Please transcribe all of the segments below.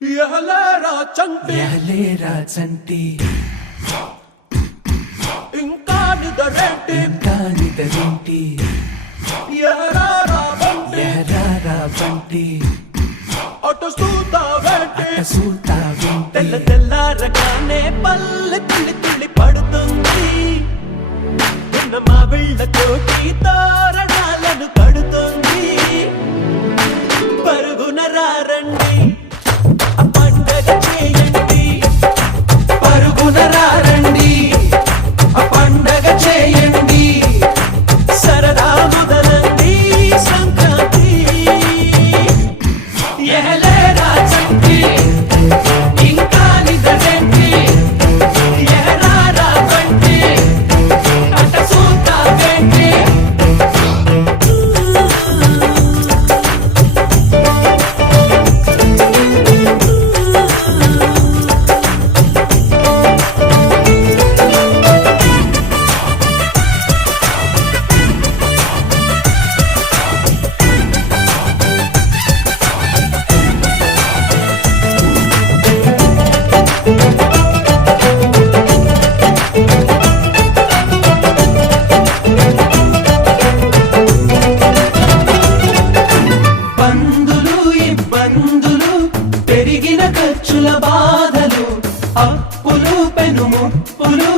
ఎహలేరా చంటి ఇంకా నిదరేంటి ఎహరారా బంటి అటు చూస్తావేంటి తెల్ల సూతావేంటి తెల్లారగానే పల్లె తుళ్ళి తుళ్ళి పడుతుంది నిన్న మా వీళ్ళతోటి తోరణాలను కడుతుంది పరుగున రారండి ఆ పండగ చేయండి పరుగున రారండి ఆ పండగ చేయండి సరదా మొదలండి సంక్రాంతి ఎహలేరా చంటి ఇంకా నిదరేంటి ఎహరారా బంటి అట్ట సూతావేంటి పందులు ఇబ్బందులు పెరిగిన ఖర్చుల బాధలు అప్పులు పెనుముప్పులు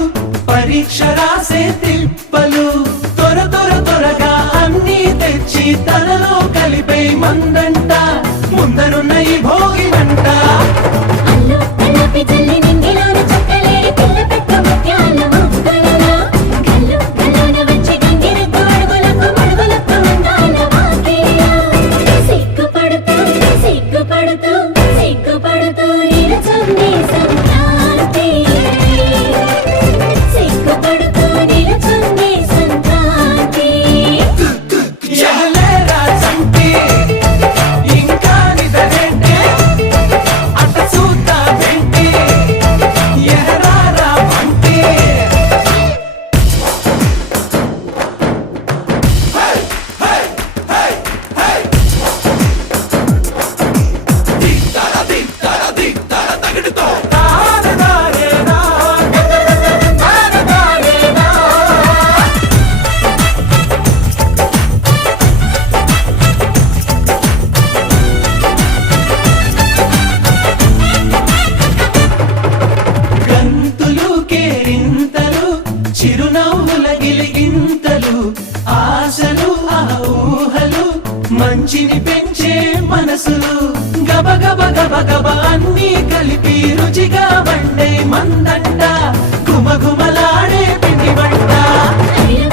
పరీక్ష రాసే తిప్పలు త్వరగా అన్నీ తెచ్చి తనలో కలిపే మందంట ముందరున్న ఈ భోగి మంట అల్లు కలపి జల్లి నింగిలోన చుక్కలేరి పిల్ల పెట్టు ముత్యాల ముక్కలలో గల్లు గల్లున వచ్చి గంగిరెద్దు అడుగులకు మడుగులకు అందాల వాకిలిలో సిగ్గుపడుతూ నిలుచుంది సంక్రాంతి సిగ్గుపడుతూ నిలుచుంది సంక్రాంతి ఎహలేరా చంటి ఇంకా నిదరేంటి అట్ట సూతావేంటి ఎహరారా బంటి గంతులు కేరింతలు చిరునవ్వుల గిలిగింతలు ఆశలు ఆ ఊహలు మంచిని పెంచే మనసులు గబ అన్నీ కలిపి రుచిగా వండే మందంట గుమగుమలాడే పిండి వంట అల్లు